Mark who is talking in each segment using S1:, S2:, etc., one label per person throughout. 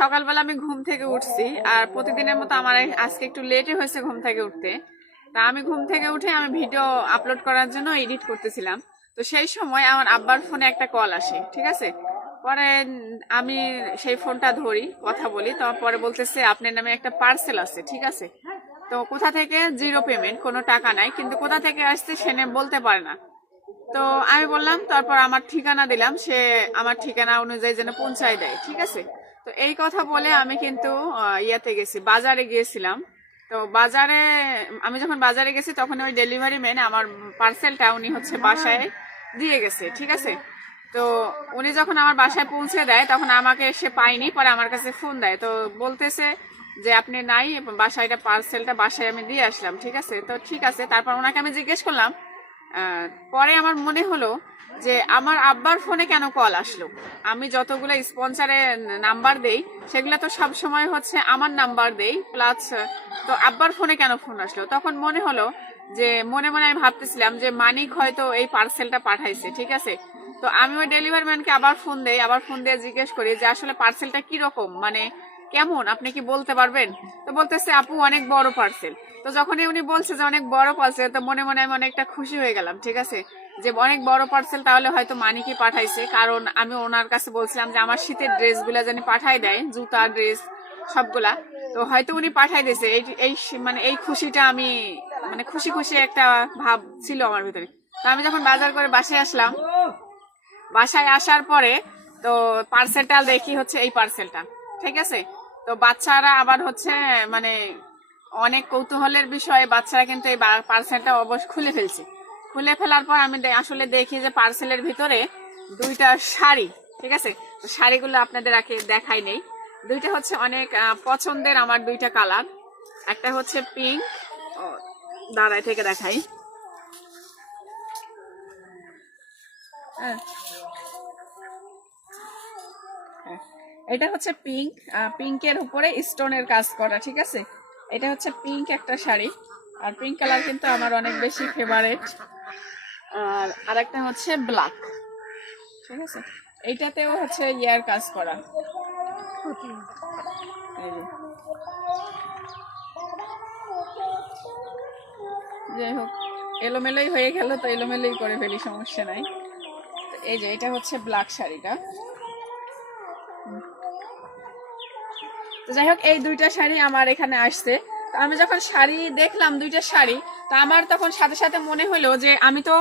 S1: সকালবেলা আমি ঘুম থেকে উঠছি, আর প্রতিদিনের মতো আমার আজকে একটু লেটে হয়েছে ঘুম থেকে উঠতে। তা আমি ঘুম থেকে উঠে আমি ভিডিও আপলোড করার জন্য এডিট করতেছিলাম। তো সেই সময় আমার আব্বার ফোনে একটা কল আসে, ঠিক আছে? পরে আমি সেই ফোনটা ধরি, কথা বলি, তো পরে বলতেছে, আপনার নামে একটা পার্সেল আছে, ঠিক আছে? তো কোথা থেকে? জিরো পেমেন্ট কোনো টাকা নাই, কিন্তু কোথা থেকে আসছে সে বলতে পারে না। তো আমি বললাম, তারপর আমার ঠিকানা দিলাম, সে আমার ঠিকানা অনুযায়ী যেন পৌঁছায় দেয়, ঠিক আছে? তো এই কথা বলে আমি কিন্তু ইয়াতে গেছি, বাজারে গিয়েছিলাম। তো বাজারে, আমি যখন বাজারে গেছি তখন ওই ডেলিভারি ম্যান আমার পার্সেলটা উনি হচ্ছে বাসায় দিয়ে গেছে, ঠিক আছে? তো উনি যখন আমার বাসায় পৌঁছে দেয়, তখন আমাকে সে পাইনি পরে আমার কাছে ফোন দেয়। তো বলতেছে যে, আপনি নাই, বাসায় পার্সেলটা বাসায় আমি দিয়ে আসলাম, ঠিক আছে? তো ঠিক আছে, তারপর ওনাকে আমি জিজ্ঞেস করলাম পরে আমার মনে হলো যে আমার আব্বার ফোনে কেন কল আসলো? আমি যতগুলো স্পন্সারে নাম্বার দেই, সেগুলো তো সব সময় হচ্ছে আমার নাম্বার দেই প্লাস তো আব্বার ফোনে কেন ফোন আসলো? তখন মনে হলো যে মনে মনে আমি ভাবতেছিলাম যে মানিক হয়তো এই পার্সেলটা পাঠাইছে, ঠিক আছে? তো আমি ওই ডেলিভারি ম্যানকে আবার ফোন দেই, আবার ফোন দিয়ে জিজ্ঞেস করি যে আসলে পার্সেলটা কীরকম? মানে কেমন? আপনি কি বলতে পারবেন? তো বলতেছে, আপু, অনেক বড় পার্সেল তো যখনই উনি বলছে যে, অনেক বড় পার্সেল তো মনে মনে আমি অনেকটা খুশি হয়ে গেলাম, ঠিক আছে? যে, অনেক বড় পার্সেল তাহলে হয়তো মানিকই পাঠাইছে। কারণ আমি ওনার কাছে বলছিলাম যে, আমার শীতের ড্রেসগুলো জানি পাঠাই দেয়, জুতা, ড্রেস, সবগুলা। তো হয়তো উনি পাঠাই দিয়েছে এই এই মানে এই খুশিটা আমি মানে খুশি খুশি একটা ভাব ছিল আমার ভিতরে। তো আমি যখন বাজার করে বাসায় আসলাম, বাসায় আসার পরে তো পার্সেলটা দেখি হচ্ছে এই পার্সেলটা ঠিক আছে? তো বাচ্চারা আবার হচ্ছে মানে অনেক কৌতূহলের বিষয়ে, বাচ্চারা কিন্তু এই পার্সেলটা অবশ্য খুলে ফেলছে। খুলে ফেলার পর আমি আসলে দেখি যে পার্সেলের ভিতরে দুইটা শাড়ি, ঠিক আছে? শাড়িগুলো আপনাদের আগে দেখাই নেই। দুইটা হচ্ছে অনেক পছন্দের আমার দুইটা কালার। একটা হচ্ছে পিঙ্ক দাঁড়ায় থেকে দেখাই। হ্যাঁ। হ্যাঁ। এটা হচ্ছে পিঙ্ক পিঙ্কের উপরে স্টোনের কাজ করা, ঠিক আছে? এটা হচ্ছে পিঙ্ক একটা শাড়ি। আর পিঙ্ক কালার কিন্তু আমার অনেক বেশি ফেভারেট আর আরেকটা হচ্ছে ব্ল্যাক ঠিক আছে? এইটাতেও হচ্ছে ইয়ার কাজ করা। যাই হোক, এলোমেলোই হয়ে গেল, তো এলোমেলোই করে ফেলি, সমস্যা নাই। এই যে, এটা হচ্ছে ব্ল্যাক শাড়িটা। তো যাই হোক, এই দুইটা শাড়ি আমার এখানে আসছে। আমি যখন শাড়ি দেখলাম দুইটা শাড়ি, তো আমার তখন সাথে সাথে মনে হলো যে আমি তো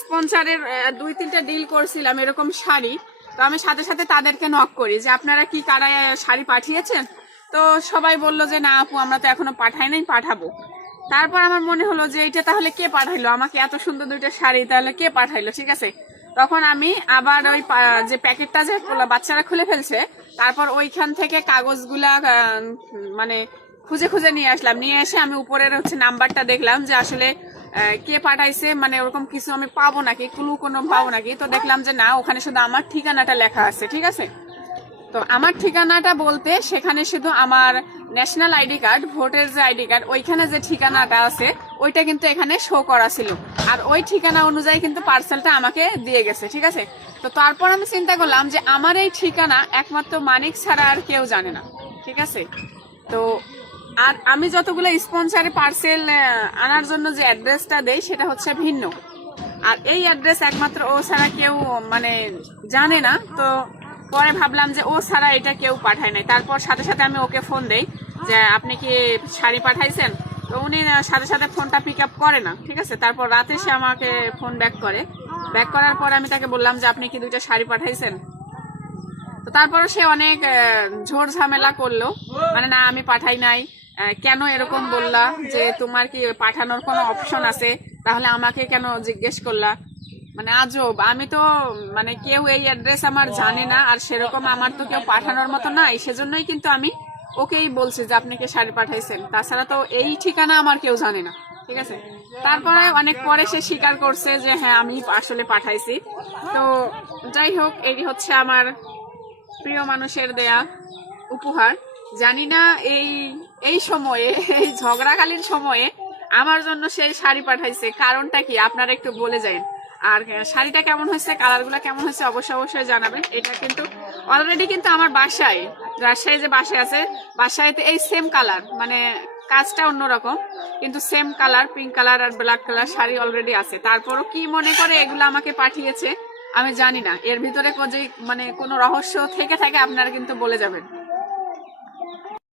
S1: স্পন্সারের দুই তিনটা ডিল করছিলাম এরকম শাড়ি। তো আমি সাথে সাথে তাদেরকে নক করি যে, আপনারা কি কারা শাড়ি পাঠিয়েছেন? তো সবাই বলল যে, না আপু, আমরা তো এখনও পাঠাই নাই, পাঠাবো। তারপর আমার মনে হলো যে এটা তাহলে কে পাঠাইলো? আমাকে এত সুন্দর দুইটা শাড়ি, তাহলে কে পাঠাইলো? ঠিক আছে? তখন আমি আবার ওই যে প্যাকেটটা যে বাচ্চারা খুলে ফেলছে, তারপর ওইখান থেকে কাগজগুলা মানে খুঁজে খুঁজে নিয়ে আসলাম। নিয়ে এসে আমি উপরের হচ্ছে নাম্বারটা দেখলাম যে আসলে কে পাঠাইছে মানে ওরকম কিছু আমি পাবো নাকি ক্লু কোনো পাবো নাকি। তো দেখলাম যে না, ওখানে শুধু আমার ঠিকানাটা লেখা আছে, ঠিক আছে? তো আমার ঠিকানাটা বলতে সেখানে শুধু আমার ন্যাশনাল আইডি কার্ড ভোটের যে আইডি কার্ড ওইখানে যে ঠিকানাটা আছে ওইটা কিন্তু এখানে শো করা ছিল। আর ওই ঠিকানা অনুযায়ী কিন্তু পার্সেলটা আমাকে দিয়ে গেছে, ঠিক আছে? তো তারপর আমি চিন্তা করলাম যে আমার এই ঠিকানা একমাত্র মানিক ছাড়া আর কেউ জানে না, ঠিক আছে? তো আর আমি যতগুলো স্পন্সারে পার্সেল আনার জন্য যে অ্যাড্রেসটা দেই সেটা হচ্ছে ভিন্ন। আর এই অ্যাড্রেস একমাত্র ও ছাড়া কেউ মানে জানে না। তো পরে ভাবলাম যে ও ছাড়া এটা কেউ পাঠায় নাই। তারপর সাথে সাথে আমি ওকে ফোন দেই যে, আপনি কি শাড়ি পাঠাইছেন? উনি সাথে সাথে ফোনটা পিক আপ করে না, ঠিক আছে? তারপর রাতে সে আমাকে ফোন ব্যাক করে। ব্যাক করার পর আমি তাকে বললাম যে, আপনি কি দুইটা শাড়ি পাঠাইছেন? তো তারপরে সে অনেক ঝোড় ঝামেলা করল। মানে না, আমি পাঠাই নাই। কেন এরকম বললা যে তোমার কি পাঠানোর কোনো অপশন আছে? তাহলে আমাকে কেন জিজ্ঞেস করলা? মানে আজব। আমি তো মানে কেউ এই অ্যাড্রেস আমার জানে না, আর সেরকম আমার তো কেউ পাঠানোর মতো নাই। সেজন্যই কিন্তু আমি ওকেই বলছে যে আপনি কি শাড়ি পাঠাইছেন। তাছাড়া তো এই ঠিকানা আমার কেউ জানে না, ঠিক আছে? তারপরে অনেক পরে সে স্বীকার করছে যে হ্যাঁ আমি আসলে পাঠাইছি। তো যাই হোক এই হচ্ছে আমার প্রিয় মানুষের দেয়া উপহার। জানি না এই এই সময়ে, এই ঝগড়াকালীন সময়ে আমার জন্য সেই শাড়ি পাঠাইছে। কারণটা কি? আপনারা একটু বলে যান। আর শাড়িটা কেমন হয়েছে, কালারগুলো কেমন হয়েছে অবশ্যই অবশ্যই জানাবেন। এটা কিন্তু অলরেডি কিন্তু আমার বাসায়, রাজশাহী যে বাসায় আছে, বাসায়তে এই সেম কালার মানে কাজটা অন্যরকম, কিন্তু সেম কালার পিঙ্ক কালার আর ব্ল্যাক কালার শাড়ি অলরেডি আছে। তারপরও কি মনে করে এগুলো আমাকে পাঠিয়েছে, আমি জানি না। এর ভিতরে মানে কোনো রহস্য থেকে থাকে আপনারা কিন্তু বলে যাবেন।